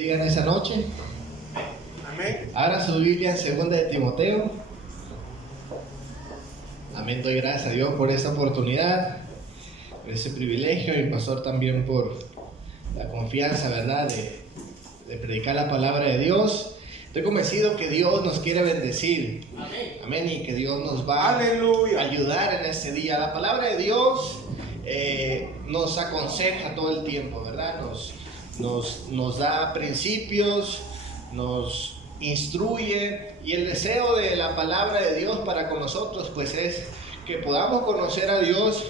bendigan esa noche. Amén. Abra su Biblia en 2 de Timoteo. Amén, doy gracias a Dios por esta oportunidad, por ese privilegio, y pastor también por la confianza, ¿verdad?, de predicar la palabra de Dios. Estoy convencido que Dios nos quiere bendecir. Amén. Amén, y que Dios nos va Aleluya. a ayudar en este día. La palabra de Dios nos aconseja todo el tiempo, ¿verdad? Nos da principios, nos instruye, y el deseo de la palabra de Dios para con nosotros pues es que podamos conocer a Dios,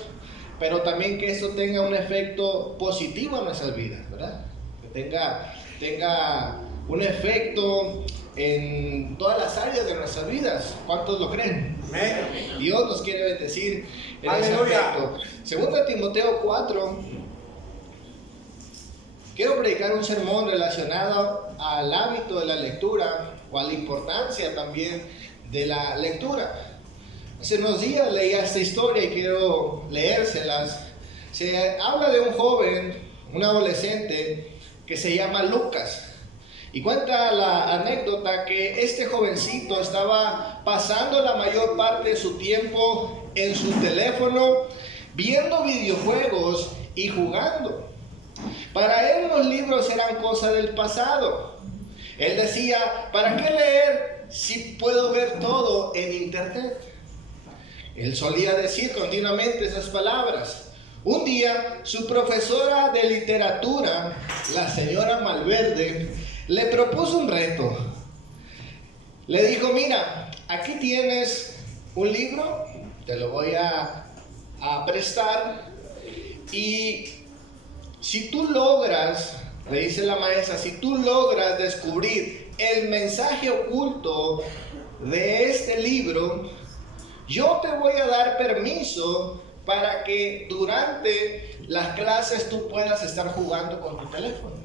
pero también que esto tenga un efecto positivo en nuestras vidas, ¿verdad? Que tenga un efecto en todas las áreas de nuestras vidas. ¿Cuántos lo creen? Amén. Dios nos quiere bendecir en ese Aleluya. aspecto. 2 Timoteo 4. Quiero predicar un sermón relacionado al hábito de la lectura, o a la importancia también de la lectura. Hace unos días leía esta historia y quiero leérselas. Se habla de un joven, un adolescente, que se llama Lucas. Y cuenta la anécdota que este jovencito estaba pasando la mayor parte de su tiempo en su teléfono, viendo videojuegos y jugando. Para él los libros eran cosa del pasado. Él decía, ¿para qué leer si puedo ver todo en internet? Él solía decir continuamente esas palabras. Un día, su profesora de literatura, la señora Malverde, le propuso un reto. Le dijo, mira, aquí tienes un libro, te lo voy a prestar, y si tú logras, le dice la maestra, si tú logras descubrir el mensaje oculto de este libro, yo te voy a dar permiso para que durante las clases tú puedas estar jugando con tu teléfono.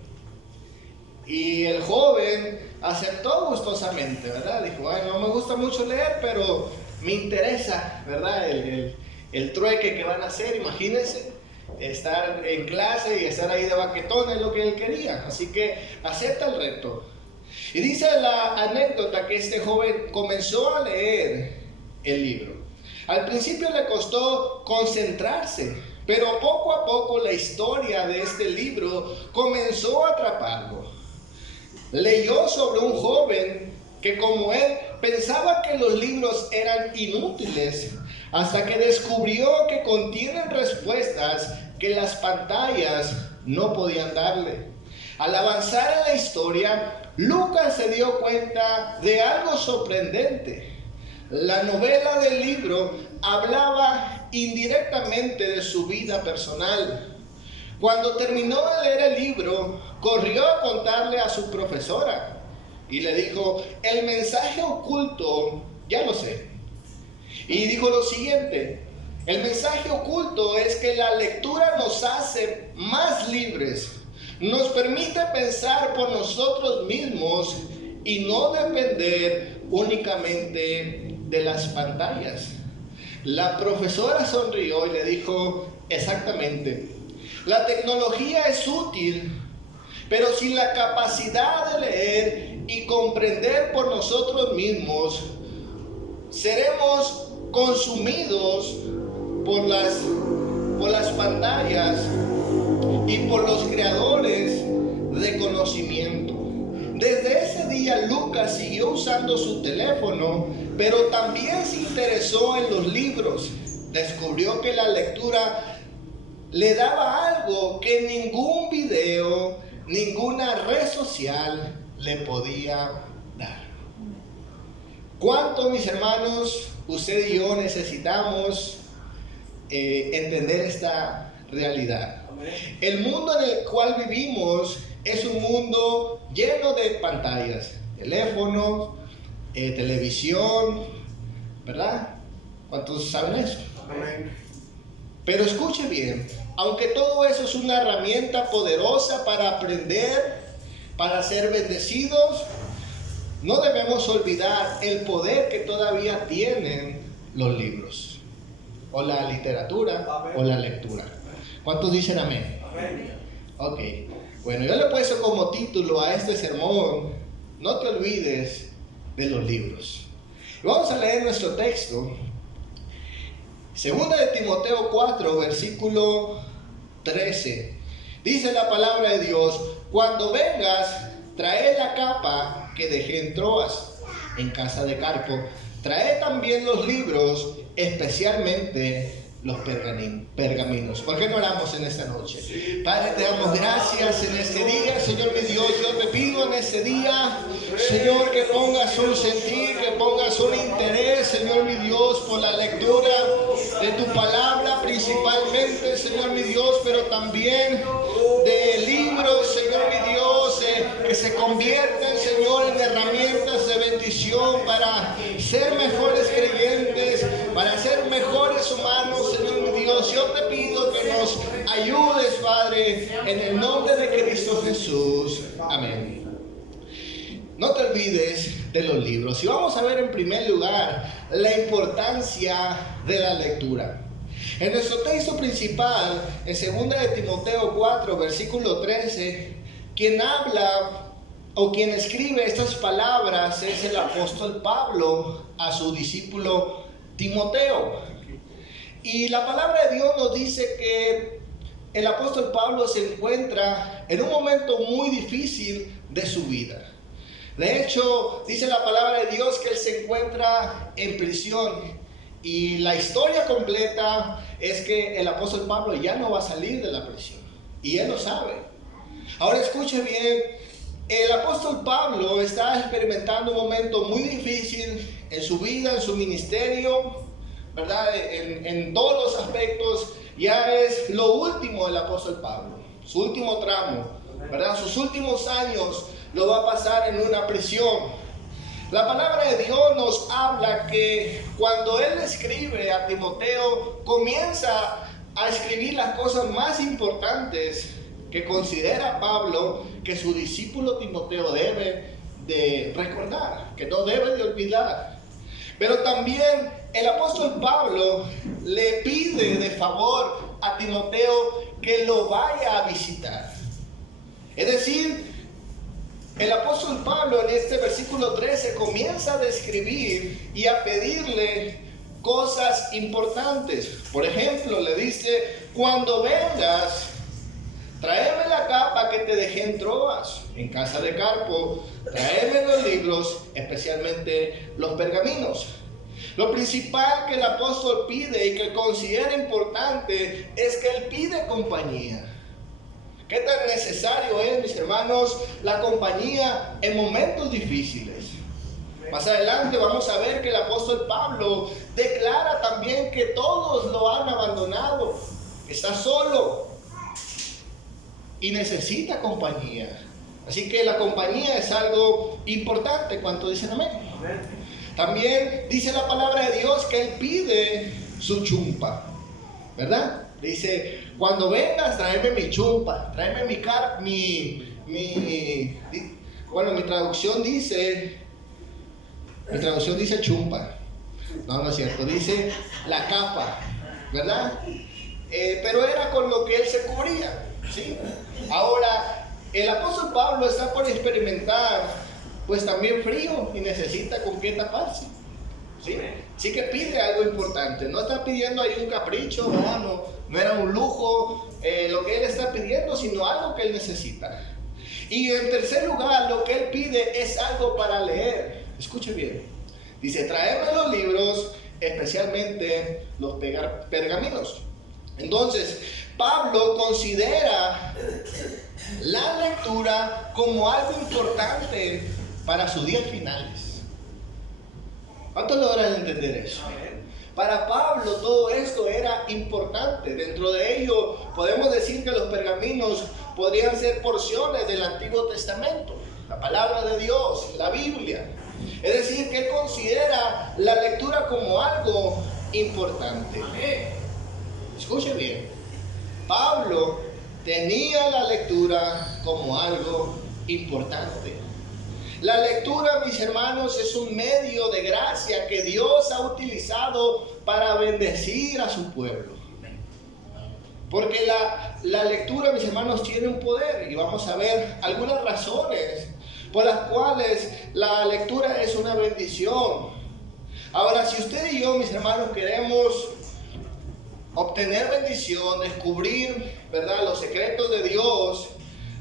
Y el joven aceptó gustosamente, ¿verdad? Dijo, bueno, no me gusta mucho leer, pero me interesa, ¿verdad? El trueque que van a hacer, imagínense, estar en clase y estar ahí de baquetón es lo que él quería. Así que acepta el reto. Y dice la anécdota que este joven comenzó a leer el libro. Al principio le costó concentrarse, pero poco a poco la historia de este libro comenzó a atraparlo. Leyó sobre un joven que, como él, pensaba que los libros eran inútiles, hasta que descubrió que contienen respuestas que las pantallas no podían darle. Al avanzar en la historia, Lucas se dio cuenta de algo sorprendente. La novela del libro hablaba indirectamente de su vida personal. Cuando terminó de leer el libro, corrió a contarle a su profesora y le dijo, el mensaje oculto ya lo sé. Y dijo lo siguiente, el mensaje oculto es que la lectura nos hace más libres, nos permite pensar por nosotros mismos y no depender únicamente de las pantallas. La profesora sonrió y le dijo, exactamente, la tecnología es útil, pero sin la capacidad de leer y comprender por nosotros mismos, seremos consumidos por las pantallas y por los creadores de conocimiento. Desde ese día Lucas siguió usando su teléfono, pero también se interesó en los libros. Descubrió que la lectura le daba algo que ningún video, ninguna red social le podía dar. ¿Cuánto, mis hermanos, usted y yo necesitamos entender esta realidad? El mundo en el cual vivimos es un mundo lleno de pantallas, teléfonos, televisión, ¿verdad? ¿Cuántos saben eso? Amén. Pero escuche bien, aunque todo eso es una herramienta poderosa para aprender, para ser bendecidos, no debemos olvidar el poder que todavía tienen los libros, o la literatura, Amén. o la lectura. ¿Cuántos dicen amén? Amén. Ok. Bueno, yo le he puesto como título a este sermón: no te olvides de los libros. Vamos a leer nuestro texto. Segunda de Timoteo 4, versículo 13. Dice la palabra de Dios: cuando vengas, trae la capa que dejé en Troas, en casa de Carpo. Trae también los libros, especialmente los pergaminos. ¿Por qué no oramos en esta noche? Padre, te damos gracias en este día, Señor mi Dios. Yo te pido en este día, Señor, que pongas un sentir, que pongas un interés, Señor mi Dios, por la lectura de tu palabra, principalmente, Señor mi Dios, pero también de libros, Señor mi Dios, que se convierten, Señor, en herramientas de bendición para ser mejores creyentes, para ser mejores humanos, Señor mi Dios. Yo te pido que nos ayudes, Padre, en el nombre de Cristo Jesús. Amén. No te olvides de los libros. Y vamos a ver en primer lugar la importancia de la lectura. En nuestro texto principal, en 2 de Timoteo 4, versículo 13, quien habla o quien escribe estas palabras es el apóstol Pablo a su discípulo Timoteo. Y la palabra de Dios nos dice que el apóstol Pablo se encuentra en un momento muy difícil de su vida. De hecho, dice la palabra de Dios que él se encuentra en prisión. Y la historia completa es que el apóstol Pablo ya no va a salir de la prisión. Y él lo sabe. Ahora escuche bien, el apóstol Pablo está experimentando un momento muy difícil en su vida, en su ministerio, ¿verdad? En todos los aspectos. Ya es lo último del apóstol Pablo, su último tramo, ¿verdad? Sus últimos años lo va a pasar en una prisión. La palabra de Dios nos habla que cuando él escribe a Timoteo, comienza a escribir las cosas más importantes que considera Pablo que su discípulo Timoteo debe de recordar, que no debe de olvidar. Pero también el apóstol Pablo le pide de favor a Timoteo que lo vaya a visitar. Es decir, el apóstol Pablo en este versículo 13 comienza a describir y a pedirle cosas importantes. Por ejemplo, le dice: cuando vengas, tráeme la capa que te dejé en Troas, en casa de Carpo. Tráeme los libros, especialmente los pergaminos. Lo principal que el apóstol pide y que considera importante es que él pide compañía. ¿Qué tan necesario es, mis hermanos, la compañía en momentos difíciles? Más adelante vamos a ver que el apóstol Pablo declara también que todos lo han abandonado, está solo y necesita compañía. Así que la compañía es algo importante. ¿Cuánto dicen amén? También dice la palabra de Dios que él pide su chumpa, ¿verdad? Dice: cuando vengas, tráeme mi chumpa, tráeme mi traducción dice chumpa. No es cierto, dice la capa, ¿verdad? Pero era con lo que él se cubría, ¿sí? Ahora, el apóstol Pablo está por experimentar pues también frío y necesita con qué taparse, ¿sí? Sí que pide algo importante, no está pidiendo ahí un capricho, no era un lujo lo que él está pidiendo, sino algo que él necesita. Y en tercer lugar, lo que él pide es algo para leer. Escuche bien, dice: tráeme los libros, especialmente los pergaminos. Entonces, Pablo considera la lectura como algo importante para sus días finales. ¿Cuántos logran entender eso? Para Pablo todo esto era importante. Dentro de ello podemos decir que los pergaminos podrían ser porciones del Antiguo Testamento, la palabra de Dios, la Biblia. Es decir, que él considera la lectura como algo importante. Escuche bien, Pablo tenía la lectura como algo importante. La lectura, mis hermanos, es un medio de gracia que Dios ha utilizado para bendecir a su pueblo. Porque la lectura, mis hermanos, tiene un poder y vamos a ver algunas razones por las cuales la lectura es una bendición. Ahora, si usted y yo, mis hermanos, queremos obtener bendición, descubrir, ¿verdad?, los secretos de Dios,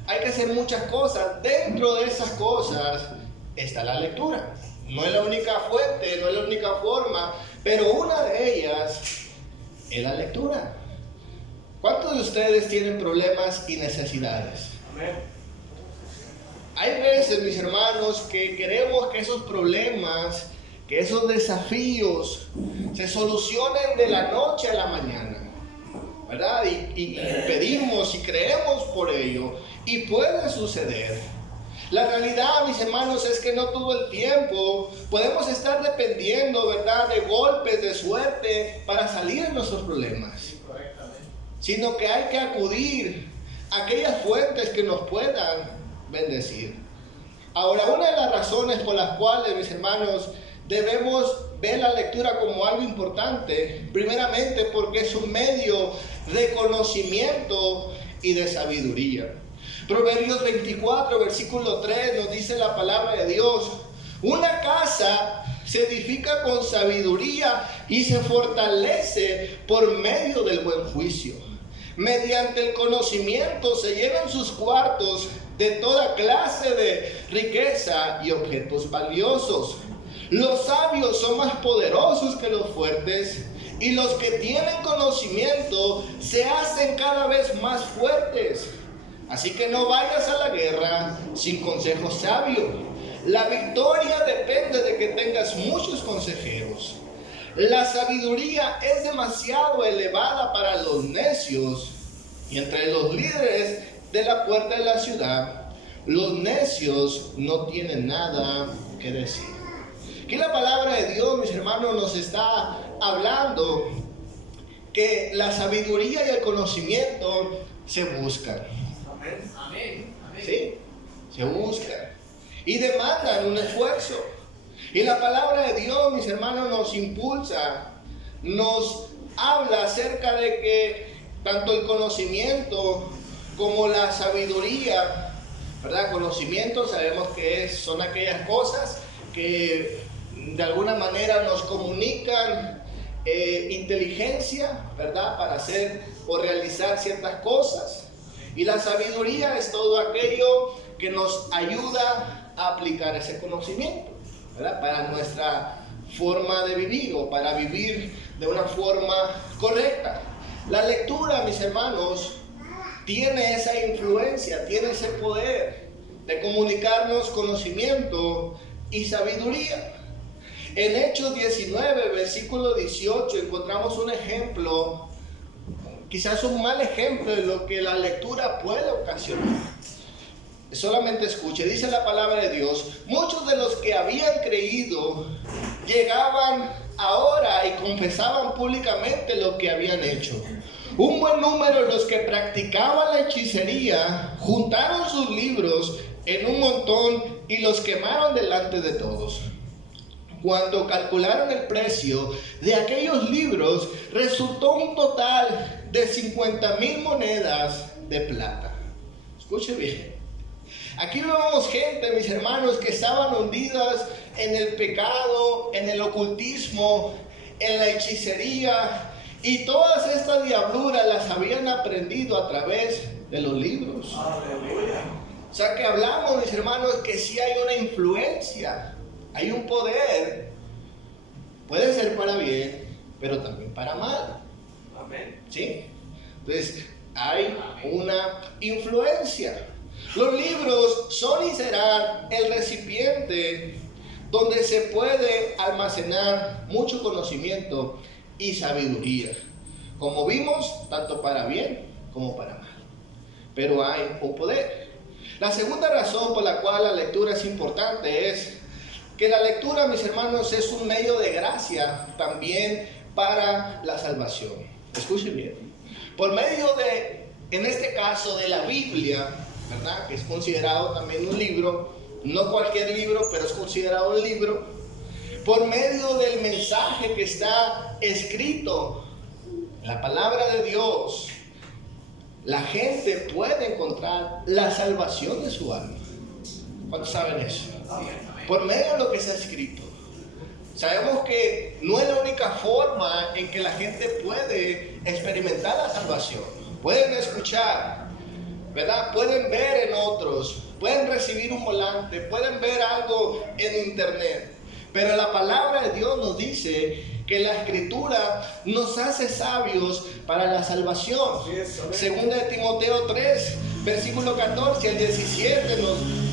hay que hacer muchas cosas. Dentro de esas cosas está la lectura. No es la única fuente, no es la única forma, pero una de ellas es la lectura. ¿Cuántos de ustedes tienen problemas y necesidades? Amén. Hay veces, mis hermanos, que queremos que esos problemas, que esos desafíos se solucionen de la noche a la mañana, ¿verdad? Y pedimos y creemos por ello, y puede suceder. La realidad, mis hermanos, es que no todo el tiempo podemos estar dependiendo, ¿verdad?, de golpes de suerte para salir de nuestros problemas, sino que hay que acudir a aquellas fuentes que nos puedan bendecir. Ahora, una de las razones por las cuales, mis hermanos, debemos ver la lectura como algo importante, primeramente porque es un medio de conocimiento y de sabiduría. Proverbios 24, versículo 3 nos dice la palabra de Dios: una casa se edifica con sabiduría y se fortalece por medio del buen juicio. Mediante el conocimiento se llenan sus cuartos de toda clase de riqueza y objetos valiosos. Los sabios son más poderosos que los fuertes, y los que tienen conocimiento se hacen cada vez más fuertes. Así que no vayas a la guerra sin consejo sabio. La victoria depende de que tengas muchos consejeros. La sabiduría es demasiado elevada para los necios, y entre los líderes de la puerta de la ciudad, los necios no tienen nada que decir. Aquí la palabra de Dios, mis hermanos, nos está hablando que la sabiduría y el conocimiento se buscan. Amén. Amén. ¿Sí? Se buscan y demandan un esfuerzo. Y la palabra de Dios, mis hermanos, nos impulsa, nos habla acerca de que tanto el conocimiento como la sabiduría, ¿verdad? Conocimiento sabemos que son aquellas cosas que de alguna manera nos comunican inteligencia, ¿verdad?, para hacer o realizar ciertas cosas. Y la sabiduría es todo aquello que nos ayuda a aplicar ese conocimiento, ¿verdad?, para nuestra forma de vivir o para vivir de una forma correcta. La lectura, mis hermanos, tiene esa influencia, tiene ese poder de comunicarnos conocimiento y sabiduría. En Hechos 19, versículo 18, encontramos un ejemplo, quizás un mal ejemplo de lo que la lectura puede ocasionar. Solamente escuche, dice la palabra de Dios: muchos de los que habían creído llegaban ahora y confesaban públicamente lo que habían hecho. Un buen número de los que practicaban la hechicería juntaron sus libros en un montón y los quemaron delante de todos. Cuando calcularon el precio de aquellos libros, resultó un total de 50,000 monedas de plata. Escuche bien. Aquí vemos gente, mis hermanos, que estaban hundidas en el pecado, en el ocultismo, en la hechicería, y todas estas diabluras las habían aprendido a través de los libros. Aleluya. O sea que hablamos, mis hermanos, que sí hay una influencia, hay un poder. Puede ser para bien, pero también para mal. Amén. ¿Sí? Entonces, hay una influencia. Los libros son y serán el recipiente donde se puede almacenar mucho conocimiento y sabiduría. Como vimos, tanto para bien como para mal. Pero hay un poder. La segunda razón por la cual la lectura es importante es que la lectura, mis hermanos, es un medio de gracia también para la salvación. Escuchen bien. Por medio de, en este caso, de la Biblia, ¿verdad?, que es considerado también un libro, no cualquier libro, pero es considerado un libro. Por medio del mensaje que está escrito, la palabra de Dios, la gente puede encontrar la salvación de su alma. ¿Cuántos saben eso? Por medio de lo que está escrito. Sabemos que no es la única forma en que la gente puede experimentar la salvación. Pueden escuchar, ¿verdad? Pueden ver en otros, pueden recibir un volante, pueden ver algo en internet. Pero la palabra de Dios nos dice que la Escritura nos hace sabios para la salvación. Segunda de Timoteo 3, versículo 14 al 17,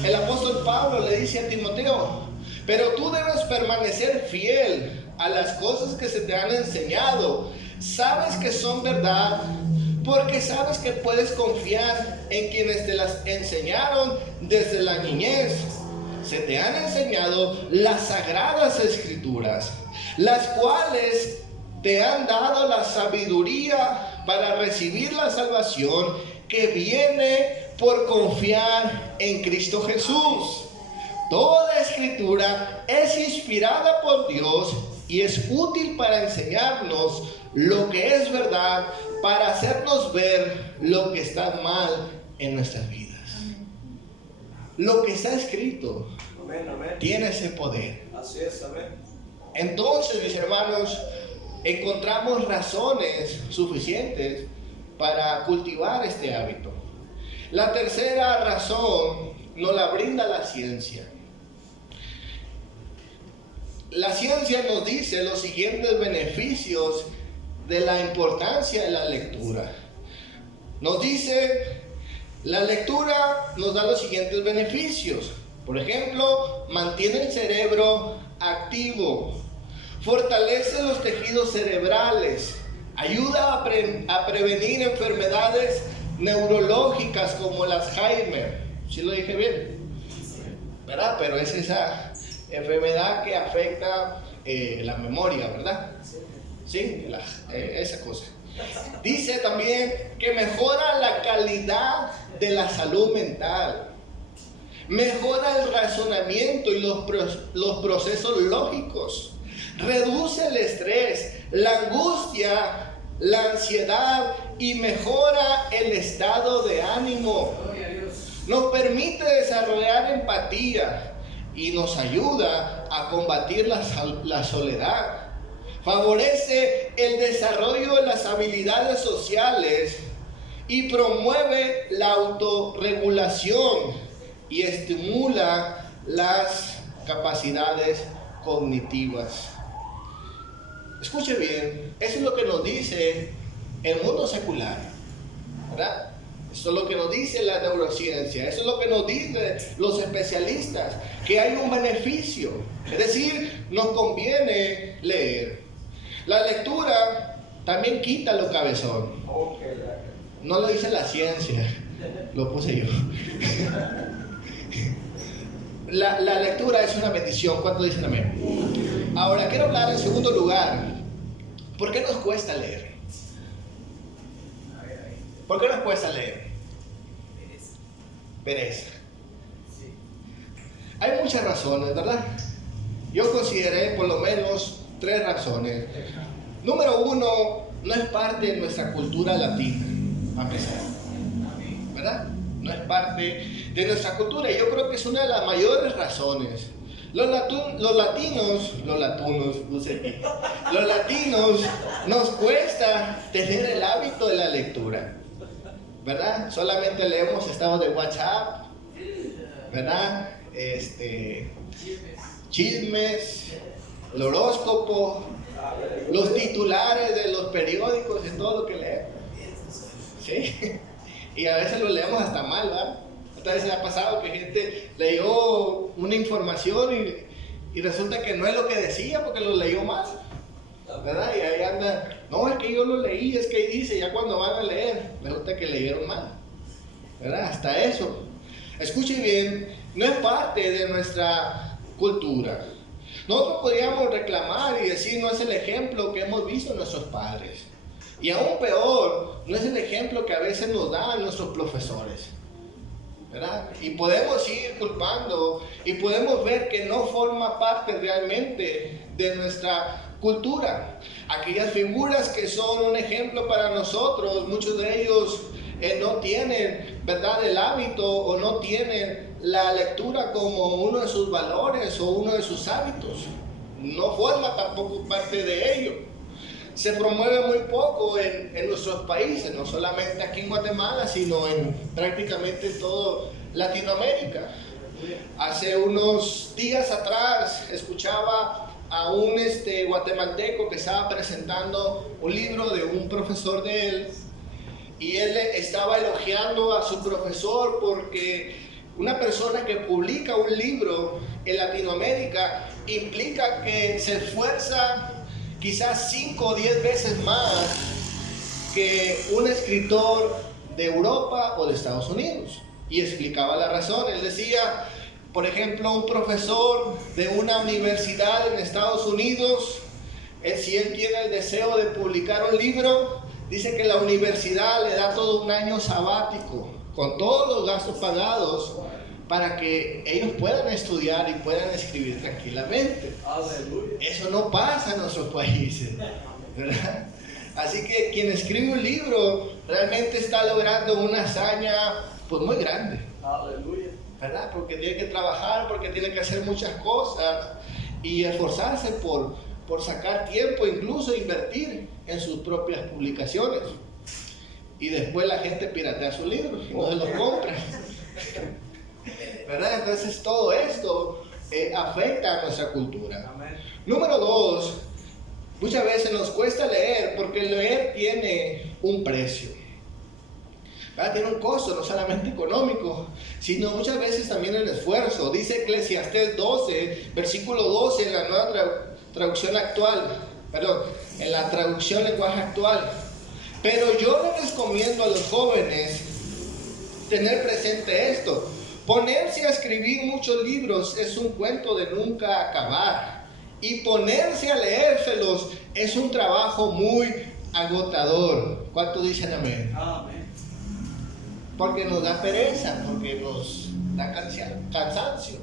el apóstol Pablo le dice a Timoteo: pero tú debes permanecer fiel a las cosas que se te han enseñado. Sabes que son verdad, porque sabes que puedes confiar en quienes te las enseñaron desde la niñez. Se te han enseñado las sagradas escrituras, las cuales te han dado la sabiduría para recibir la salvación que viene por confiar en Cristo Jesús. Toda escritura es inspirada por Dios y es útil para enseñarnos lo que es verdad, para hacernos ver lo que está mal en nuestras vidas. Lo que está escrito tiene ese poder. Así es, amén. Entonces, mis hermanos, encontramos razones suficientes para cultivar este hábito. La tercera razón nos la brinda la ciencia. La ciencia nos dice los siguientes beneficios de la importancia de la lectura. Nos dice, la lectura nos da los siguientes beneficios. Por ejemplo, mantiene el cerebro activo, fortalece los tejidos cerebrales, ayuda a prevenir enfermedades neurológicas como el Alzheimer. ¿Sí lo dije bien? ¿Verdad? Pero es esa enfermedad que afecta la memoria, ¿verdad? Sí, esa cosa. Dice también que mejora la calidad de la salud mental, mejora el razonamiento y los procesos lógicos, reduce el estrés, la angustia, la ansiedad y mejora el estado de ánimo. Nos permite desarrollar empatía y nos ayuda a combatir la soledad. Favorece el desarrollo de las habilidades sociales y promueve la autorregulación y estimula las capacidades cognitivas. Escuche bien, eso es lo que nos dice el mundo secular, ¿verdad? Eso es lo que nos dice la neurociencia, eso es lo que nos dicen los especialistas, que hay un beneficio, es decir, nos conviene leer. La lectura también quita lo cabezón. No lo dice la ciencia, lo puse yo. La lectura es una bendición. ¿Cuánto dicen amén? Ahora quiero hablar en segundo lugar. ¿Por qué nos cuesta leer? ¿Por qué nos cuesta leer? Pereza. Hay muchas razones, ¿verdad? Yo consideré por lo menos 3 razones. Número 1, no es parte de nuestra cultura latina, a pesar, ¿verdad? No es parte de nuestra cultura y yo creo que es una de las mayores razones. Los latinos nos cuesta tener el hábito de la lectura, ¿verdad? Solamente leemos estados de WhatsApp, ¿verdad? Chismes, el horóscopo, los titulares de los periódicos y todo lo que leemos. ¿Sí? Y a veces lo leemos hasta mal, ¿verdad? Otra vez se ha pasado que gente leyó una información y resulta que no es lo que decía porque lo leyó mal, ¿verdad? Y ahí anda, no, es que yo lo leí, es que ahí dice, ya cuando van a leer, resulta que leyeron mal, ¿verdad? Hasta eso. Escuche bien, no es parte de nuestra cultura. Nosotros podríamos reclamar y decir, no es el ejemplo que hemos visto en nuestros padres. Y aún peor, no es el ejemplo que a veces nos dan nuestros profesores, ¿verdad? Y podemos ir culpando y podemos ver que no forma parte realmente de nuestra cultura. Aquellas figuras que son un ejemplo para nosotros, muchos de ellos no tienen, ¿verdad?, el hábito o no tienen la lectura como uno de sus valores o uno de sus hábitos. No forma tampoco parte de ello. Se promueve muy poco en nuestros países, no solamente aquí en Guatemala, sino en prácticamente toda Latinoamérica. Hace unos días atrás escuchaba a un guatemalteco que estaba presentando un libro de un profesor de él, y él estaba elogiando a su profesor porque una persona que publica un libro en Latinoamérica implica que se esfuerza quizás 5 o 10 veces más que un escritor de Europa o de Estados Unidos. Y explicaba la razón. Él decía, por ejemplo, un profesor de una universidad en Estados Unidos, si él tiene el deseo de publicar un libro, dice que la universidad le da todo un año sabático, con todos los gastos pagados, para que ellos puedan estudiar y puedan escribir tranquilamente. Aleluya. Eso no pasa en nuestros países, ¿verdad? Así que quien escribe un libro realmente está logrando una hazaña pues muy grande. Aleluya. ¿Verdad? Porque tiene que trabajar, porque tiene que hacer muchas cosas y esforzarse por sacar tiempo, incluso invertir en sus propias publicaciones. Y después la gente piratea sus libros y no se los compra. ¿Verdad? Entonces todo esto afecta a nuestra cultura. Amén. Número 2, muchas veces nos cuesta leer porque leer tiene un precio. ¿Verdad? Tiene un costo, no solamente económico, sino muchas veces también el esfuerzo. Dice Eclesiastés 12, versículo 12 en la nueva traducción actual, en la traducción lenguaje actual. Pero yo les recomiendo a los jóvenes tener presente esto. Ponerse a escribir muchos libros es un cuento de nunca acabar. Y ponerse a leérselos es un trabajo muy agotador. ¿Cuántos dicen amén? Amén. Porque nos da pereza, porque nos da cansancio.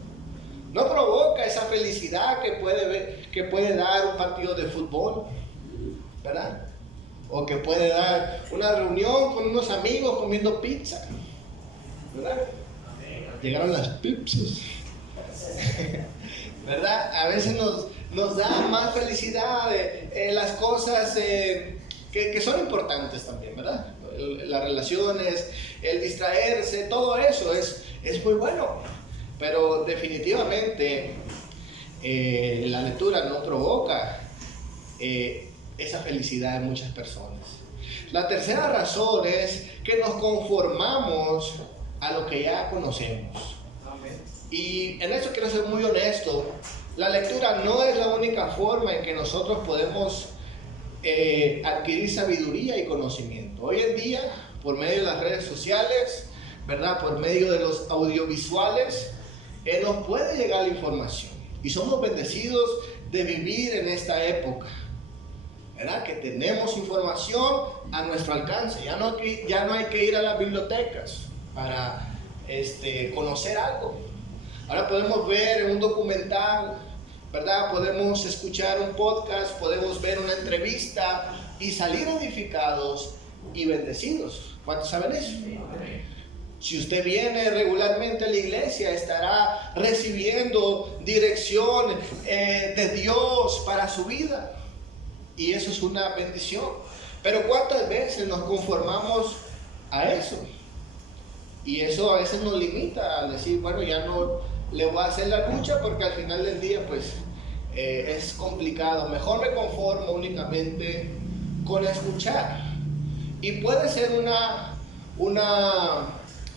No provoca esa felicidad que puede dar un partido de fútbol, ¿verdad? O que puede dar una reunión con unos amigos comiendo pizza, ¿verdad? Llegaron las pizzas, ¿verdad? A veces nos da más felicidad las cosas que son importantes también, ¿verdad? Las relaciones, el distraerse, todo eso es muy bueno. Pero definitivamente la lectura no provoca esa felicidad en muchas personas. La tercera razón es que nos conformamos a lo que ya conocemos. Amén. Y en eso quiero ser muy honesto. La lectura no es la única forma en que nosotros podemos adquirir sabiduría y conocimiento. Hoy en día, por medio de las redes sociales, ¿verdad?, por medio de los audiovisuales, nos puede llegar la información. Y somos bendecidos de vivir en esta época, ¿verdad?, que tenemos información a nuestro alcance. Ya no hay que ir a las bibliotecas para conocer algo. Ahora podemos ver un documental, ¿verdad? Podemos escuchar un podcast, podemos ver una entrevista y salir edificados y bendecidos. ¿Cuántos saben eso? Si usted viene regularmente a la iglesia, estará recibiendo dirección de Dios para su vida. Y eso es una bendición. Pero ¿cuántas veces nos conformamos a eso? Y eso a veces nos limita a decir, bueno, ya no le voy a hacer la lucha porque al final del día pues es complicado. Mejor me conformo únicamente con escuchar. Y puede ser una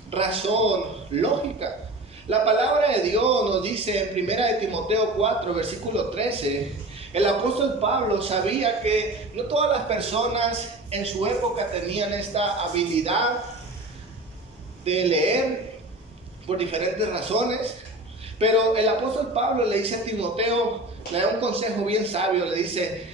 razón lógica. La palabra de Dios nos dice en 1 de Timoteo 4, versículo 13, el apóstol Pablo sabía que no todas las personas en su época tenían esta habilidad de leer por diferentes razones, pero el apóstol Pablo le dice a Timoteo, le da un consejo bien sabio, le dice: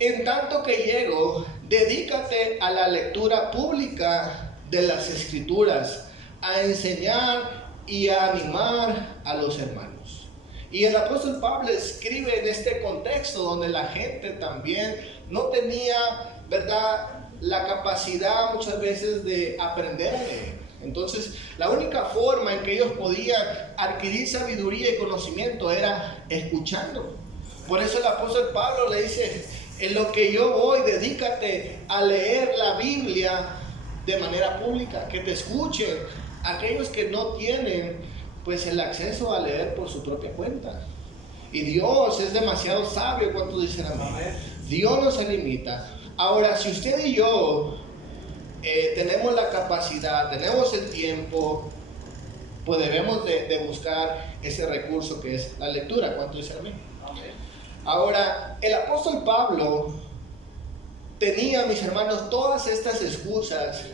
en tanto que llego, dedícate a la lectura pública de las Escrituras, a enseñar y a animar a los hermanos. Y el apóstol Pablo escribe en este contexto donde la gente también no tenía, ¿verdad?, la capacidad muchas veces de aprender a leer. Entonces, la única forma en que ellos podían adquirir sabiduría y conocimiento era escuchando. Por eso el apóstol Pablo le dice, en lo que yo voy, dedícate a leer la Biblia de manera pública, que te escuchen aquellos que no tienen pues el acceso a leer por su propia cuenta. Y Dios es demasiado sabio. ¿Cuántos dicen amén? Dios no se limita. Ahora, si usted y yo tenemos la capacidad, tenemos el tiempo, pues debemos de buscar ese recurso que es la lectura. ¿Cuántos dicen amén? Ahora, el apóstol Pablo tenía, mis hermanos, todas estas excusas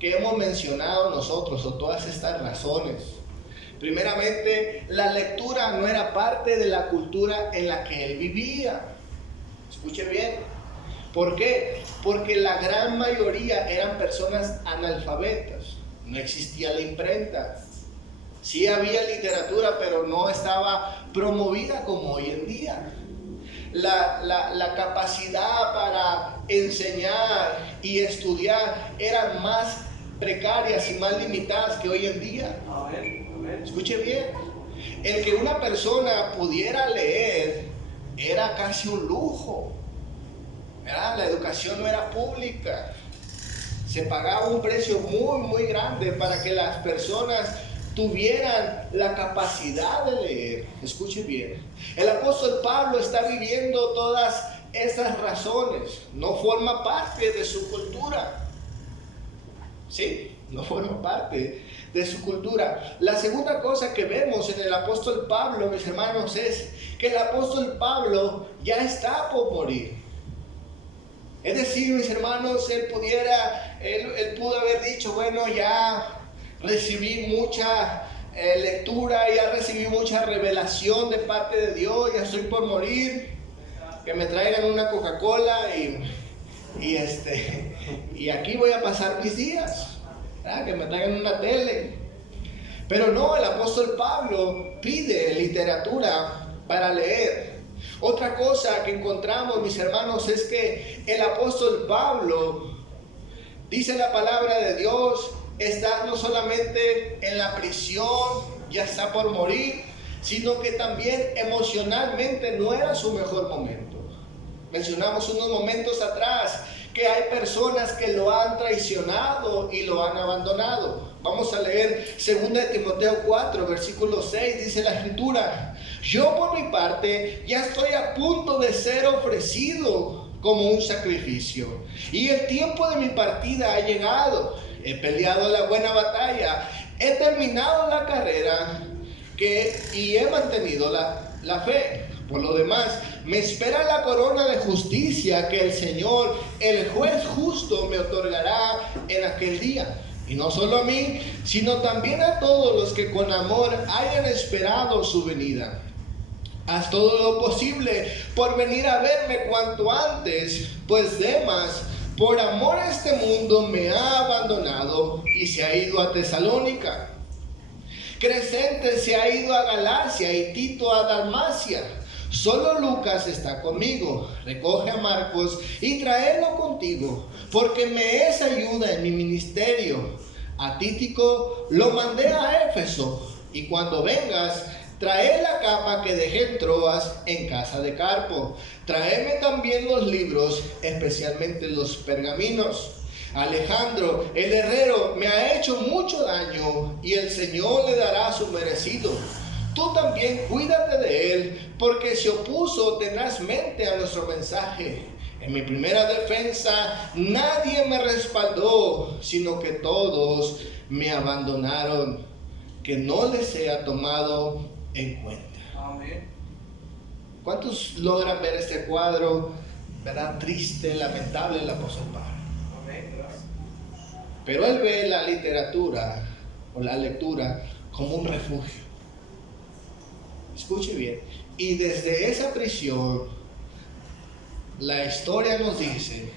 que hemos mencionado nosotros, o todas estas razones. Primeramente, la lectura no era parte de la cultura en la que él vivía. Escuche bien. ¿Por qué? Porque la gran mayoría eran personas analfabetas. No existía la imprenta. Sí había literatura, pero no estaba promovida como hoy en día. La capacidad para enseñar y estudiar eran más precarias y más limitadas que hoy en día. Escuche bien, el que una persona pudiera leer era casi un lujo, ¿verdad? La educación no era pública, se pagaba un precio muy grande para que las personas tuvieran la capacidad de leer. Escuche bien, el apóstol Pablo está viviendo todas esas razones, no forma parte de su cultura. Sí, no forma parte de su cultura. La segunda cosa que vemos en el apóstol Pablo, mis hermanos, es que el apóstol Pablo ya está por morir. Es decir, mis hermanos, él pudo haber dicho, bueno, ya recibí mucha lectura, ya recibí mucha revelación de parte de Dios, ya estoy por morir, que me traigan una Coca-Cola y aquí voy a pasar mis días, ¿verdad? Que me traigan una tele. Pero no, el apóstol Pablo pide literatura para leer. Otra cosa que encontramos, mis hermanos, es que el apóstol Pablo, dice la palabra de Dios, está no solamente en la prisión, ya está por morir, sino que también emocionalmente no era su mejor momento. Mencionamos unos momentos atrás que hay personas que lo han traicionado y lo han abandonado. Vamos a leer 2 de Timoteo 4, versículo 6, dice la escritura: yo por mi parte ya estoy a punto de ser ofrecido como un sacrificio, y el tiempo de mi partida ha llegado. He peleado la buena batalla, he terminado la carrera y he mantenido la fe. Por lo demás, me espera la corona de justicia que el Señor, el juez justo, me otorgará en aquel día. Y no solo a mí, sino también a todos los que con amor hayan esperado su venida. Haz todo lo posible por venir a verme cuanto antes, pues Demas, por amor a este mundo, me ha abandonado y se ha ido a Tesalónica. Crescente se ha ido a Galacia y Tito a Dalmacia. Solo Lucas está conmigo. Recoge a Marcos y tráelo contigo, porque me es ayuda en mi ministerio. A Tíquico lo mandé a Éfeso, y cuando vengas, trae la capa que dejé en Troas en casa de Carpo. Tráeme también los libros, especialmente los pergaminos. Alejandro, el herrero, me ha hecho mucho daño, y el Señor le dará su merecido. Tú también cuídate de él, porque se opuso tenazmente a nuestro mensaje. En mi primera defensa nadie me respaldó, sino que todos me abandonaron. Que no les sea tomado en cuenta. Amén. ¿Cuántos logran ver este cuadro, verdad, triste, lamentable del apóstol Pablo? Amén. Gracias. Pero él ve la literatura o la lectura como un refugio. Escuche bien. Y desde esa prisión, la historia nos dice,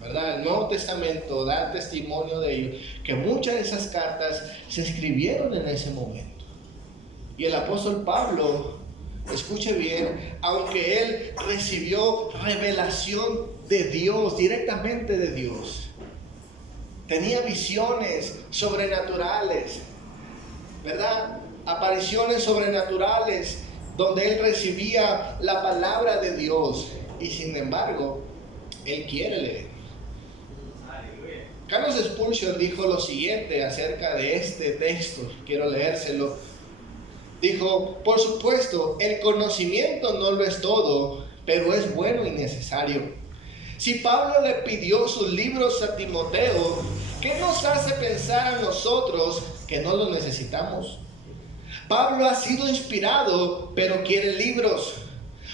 ¿verdad? El Nuevo Testamento da testimonio de ello, que muchas de esas cartas se escribieron en ese momento. Y el apóstol Pablo, escuche bien, aunque él recibió revelación de Dios, directamente de Dios, tenía visiones sobrenaturales, ¿verdad? Apariciones sobrenaturales donde él recibía la palabra de Dios y sin embargo, él quiere leer. Carlos Spurgeon dijo lo siguiente acerca de este texto, quiero leérselo. Dijo, por supuesto, el conocimiento no lo es todo, pero es bueno y necesario. Si Pablo le pidió sus libros a Timoteo, ¿qué nos hace pensar a nosotros que no los necesitamos? Pablo ha sido inspirado, pero quiere libros.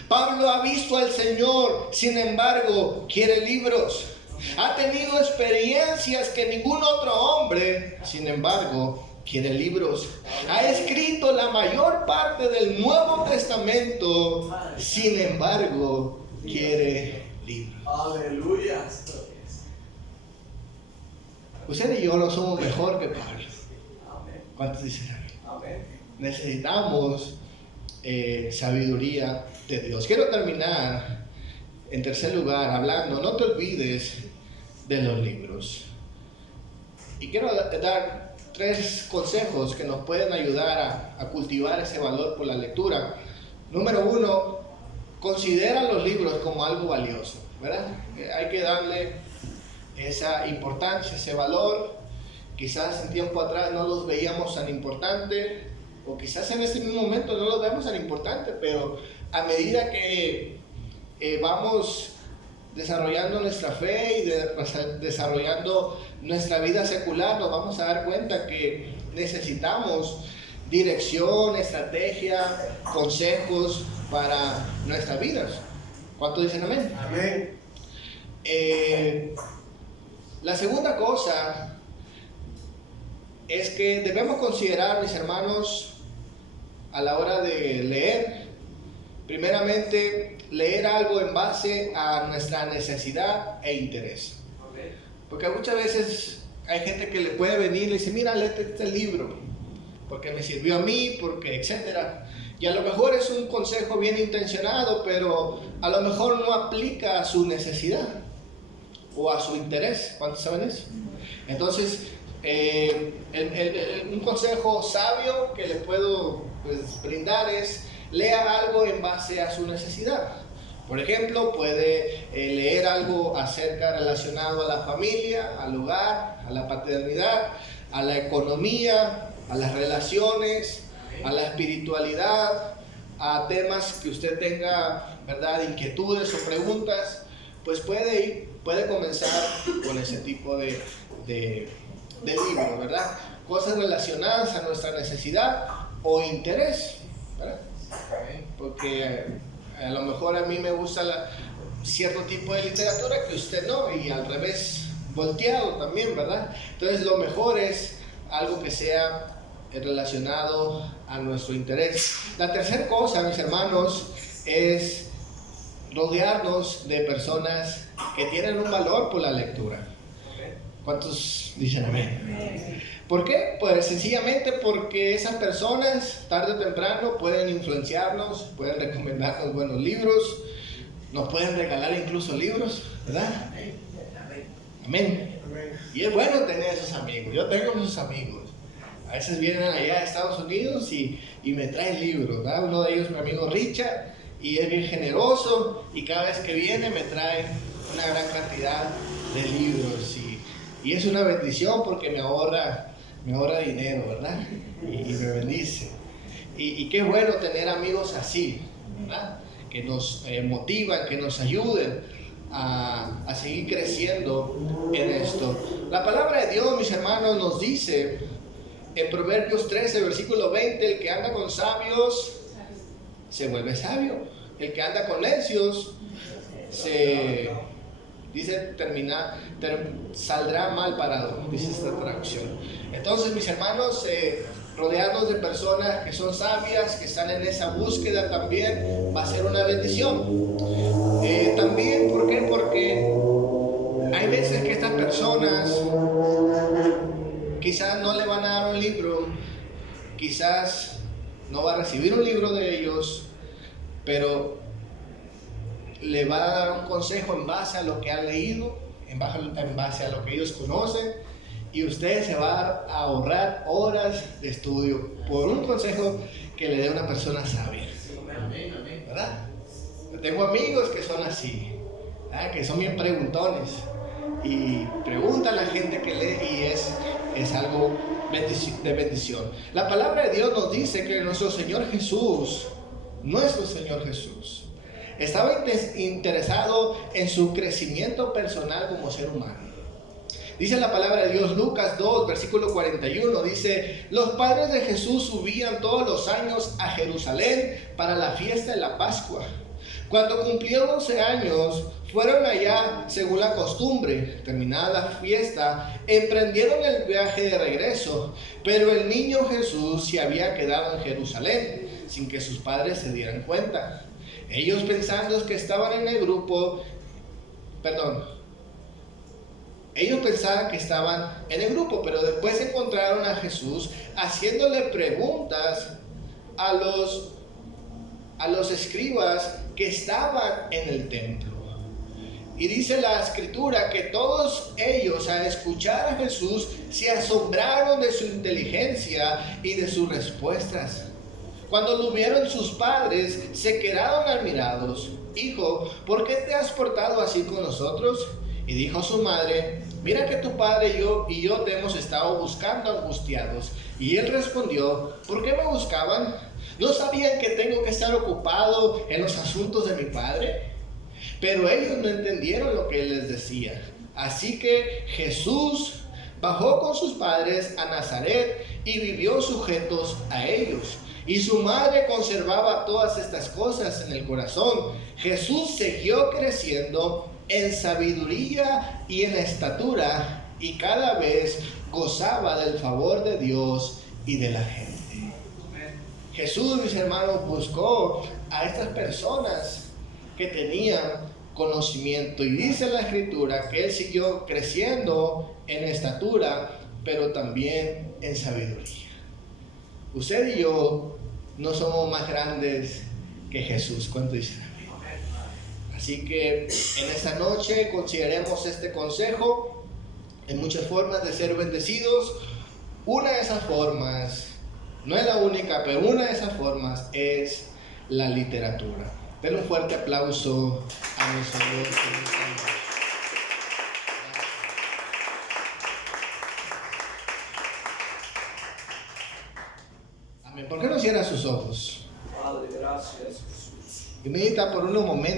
Pablo ha visto al Señor, sin embargo, quiere libros. Ha tenido experiencias que ningún otro hombre, sin embargo, quiere libros. Ha escrito la mayor parte del Nuevo Testamento, sin embargo, quiere libros. Aleluya. Usted y yo no somos mejor que Pablo. ¿Cuántos dicen amén? Amén. Necesitamos sabiduría de Dios. Quiero terminar, en tercer lugar, hablando, no te olvides de los libros. Y quiero dar 3 consejos que nos pueden ayudar a cultivar ese valor por la lectura. Número 1, considera los libros como algo valioso, ¿verdad? Hay que darle esa importancia, ese valor. Quizás en tiempo atrás no los veíamos tan importante, o quizás en este mismo momento no los vemos tan importante, pero a medida que vamos desarrollando nuestra fe y desarrollando nuestra vida secular, nos vamos a dar cuenta que necesitamos dirección, estrategia, consejos para nuestras vidas. ¿Cuántos dicen amén? Amén. La segunda cosa es que debemos considerar, mis hermanos, a la hora de leer, primeramente, leer algo en base a nuestra necesidad e interés. Porque muchas veces hay gente que le puede venir y le dice, mira, léete este libro, porque me sirvió a mí, porque etcétera. Y a lo mejor es un consejo bien intencionado, pero a lo mejor no aplica a su necesidad o a su interés. ¿Cuántos saben eso? Entonces, un consejo sabio que le puedo brindar es, lea algo en base a su necesidad. Por ejemplo, puede leer algo relacionado a la familia, al hogar, a la paternidad, a la economía, a las relaciones, a la espiritualidad, a temas que usted tenga, ¿verdad?, inquietudes o preguntas. Pues puede comenzar con ese tipo de libros, ¿verdad? Cosas relacionadas a nuestra necesidad o interés, ¿verdad? Porque a lo mejor a mí me gusta cierto tipo de literatura que usted no, y al revés, volteado también, ¿verdad? Entonces lo mejor es algo que sea relacionado a nuestro interés. La tercera cosa, mis hermanos, es rodearnos de personas que tienen un valor por la lectura. ¿Cuántos dicen amén? ¿Por qué? Pues sencillamente porque esas personas tarde o temprano pueden influenciarnos, pueden recomendarnos buenos libros, nos pueden regalar incluso libros, ¿verdad? Amén. Y es bueno tener esos amigos. Yo tengo esos amigos. A veces vienen allá de Estados Unidos y me traen libros, ¿verdad? Uno de ellos es mi amigo Richard, y es bien generoso, y cada vez que viene me trae una gran cantidad de libros, y es una bendición porque me ahorra dinero, ¿verdad? Y me bendice. Y qué bueno tener amigos así, ¿verdad? Que nos motivan, que nos ayuden a seguir creciendo en esto. La palabra de Dios, mis hermanos, nos dice en Proverbios 13, versículo 20, el que anda con sabios se vuelve sabio, el que anda con necios saldrá mal parado, dice esta traducción. Entonces, mis hermanos, rodearnos de personas que son sabias, que están en esa búsqueda también, va a ser una bendición. También, ¿por qué? Porque hay veces que estas personas quizás no le van a dar un libro, quizás no va a recibir un libro de ellos, pero le va a dar un consejo en base a lo que han leído, en base a lo que ellos conocen, y usted se va a ahorrar horas de estudio por un consejo que le dé una persona sabia. ¿Verdad? Yo tengo amigos que son así, ¿verdad? Que son bien preguntones y preguntan a la gente que lee y es algo de bendición. La palabra de Dios nos dice que nuestro Señor Jesús, estaba interesado en su crecimiento personal como ser humano. Dice la palabra de Dios, Lucas 2, versículo 41, dice: los padres de Jesús subían todos los años a Jerusalén para la fiesta de la Pascua. Cuando cumplió 12 años, fueron allá según la costumbre. Terminada la fiesta, emprendieron el viaje de regreso, pero el niño Jesús se había quedado en Jerusalén, sin que sus padres se dieran cuenta. Ellos pensando que estaban en el grupo, ellos pensaban que estaban en el grupo, pero después encontraron a Jesús haciéndole preguntas a los escribas que estaban en el templo. Y dice la escritura que todos ellos, al escuchar a Jesús, se asombraron de su inteligencia y de sus respuestas. Cuando lo vieron sus padres, se quedaron admirados. Hijo, ¿por qué te has portado así con nosotros? Y dijo su madre: mira que tu padre y yo te hemos estado buscando angustiados. Y él respondió: ¿por qué me buscaban? ¿No sabían que tengo que estar ocupado en los asuntos de mi padre? Pero ellos no entendieron lo que él les decía. Así que Jesús bajó con sus padres a Nazaret y vivió sujetos a ellos. Y su madre conservaba todas estas cosas en el corazón. Jesús siguió creciendo en sabiduría y en estatura, y cada vez gozaba del favor de Dios y de la gente. Jesús, mis hermanos, buscó a estas personas que tenían conocimiento, y dice la escritura que él siguió creciendo en estatura, pero también en sabiduría. Usted y yo no somos más grandes que Jesús. ¿Cuánto dicen? Así que en esta noche consideremos este consejo. Hay muchas formas de ser bendecidos. Una de esas formas, no es la única, pero una de esas formas es la literatura. Den un fuerte aplauso a nuestro Dios. Amén. ¿Por qué no cierran sus ojos? Padre, gracias, Jesús. Y medita por unos momentos.